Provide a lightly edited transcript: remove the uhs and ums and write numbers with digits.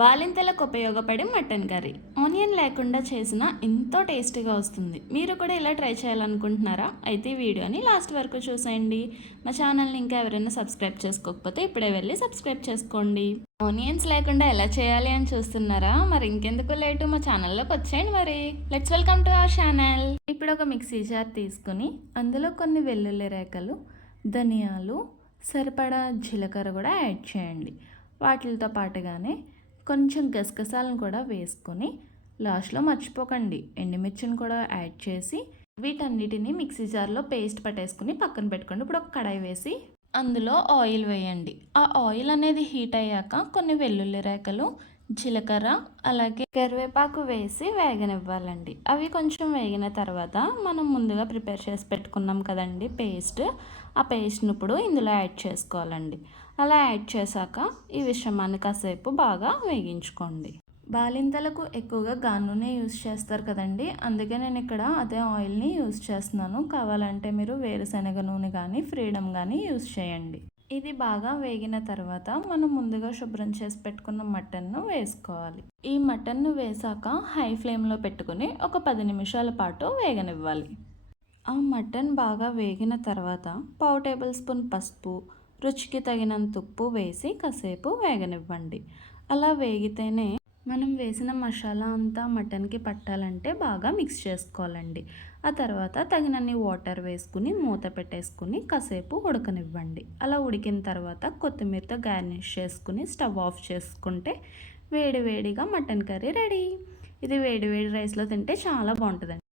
బాలింతలకు ఉపయోగపడే mutton curry onion లేకుండా చేసిన ఎంతో టేస్టీగా వస్తుంది. మీరు కూడా ఇలా ట్రై చేయాలనుకుంటున్నారా? అయితే ఈ వీడియోని లాస్ట్ వరకు చూసేయండి. మా ఛానల్ని ఇంకా ఎవరైనా సబ్స్క్రైబ్ చేసుకోకపోతే ఇప్పుడే వెళ్ళి సబ్స్క్రైబ్ చేసుకోండి. ఆనియన్స్ లేకుండా ఎలా చేయాలి అని చూస్తున్నారా? మరి ఇంకెందుకు లేటు, మా ఛానల్లోకి వచ్చేయండి. మరి let's welcome to our channel. ఇప్పుడు ఒక మిక్సీ జార్ తీసుకుని అందులో కొన్ని వెల్లుల్లి రేఖలు, ధనియాలు, సరిపడా జీలకర్ర కూడా యాడ్ చేయండి. వాటితో పాటుగానే కొంచెం గసగసాలను కూడా వేసుకొని లాస్ట్లో మర్చిపోకండి ఎండుమిర్చిని కూడా యాడ్ చేసి వీటన్నిటిని మిక్సీ జార్లో పేస్ట్ పట్టేసుకుని పక్కన పెట్టుకోండి. ఇప్పుడు ఒక కడాయి వేసి అందులో ఆయిల్ వేయండి. ఆ ఆయిల్ అనేది హీట్ అయ్యాక కొన్ని వెల్లుల్లి రేఖలు, జీలకర్ర, అలాగే కరివేపాకు వేసి వేగనివ్వాలండి. అవి కొంచెం వేగిన తర్వాత మనం ముందుగా ప్రిపేర్ చేసి పెట్టుకున్నాం కదండి పేస్ట్, ఆ పేస్ట్ని ఇప్పుడు ఇందులో యాడ్ చేసుకోవాలండి. అలా యాడ్ చేశాక ఈ మిశ్రమాన్ని కాసేపు బాగా వేగించుకోండి. బాలింతలకు ఎక్కువగా గానునే యూస్ చేస్తారు కదండి, అందుకే నేను ఇక్కడ అదే ఆయిల్ని యూస్ చేస్తున్నాను. కావాలంటే మీరు వేరుశనగ నూనె కానీ ఫ్రీడమ్ కానీ యూస్ చేయండి. ఇది బాగా వేగిన తర్వాత మనం ముందుగా శుభ్రం చేసి పెట్టుకున్న మటన్ను వేసుకోవాలి. ఈ మటన్ను వేసాక హై ఫ్లేమ్లో పెట్టుకుని ఒక 10 నిమిషాల పాటు వేగనివ్వాలి. ఆ మటన్ బాగా వేగిన తర్వాత 1/2 టేబుల్ స్పూన్ పసుపు, రుచికి తగినంత ఉప్పు వేసి కాసేపు వేగనివ్వండి. అలా వేగితేనే మనం వేసిన మసాలా అంతా మటన్కి పట్టాలంటే బాగా మిక్స్ చేసుకోవాలండి. ఆ తర్వాత తగినన్ని వాటర్ వేసుకుని మూత పెట్టేసుకుని కాసేపు ఉడకనివ్వండి. అలా ఉడికిన తర్వాత కొత్తిమీరతో గార్నిష్ చేసుకుని స్టవ్ ఆఫ్ చేసుకుంటే వేడి వేడిగా మటన్ కర్రీ రెడీ. ఇది వేడి వేడి రైస్లో తింటే చాలా బాగుంటుందండి.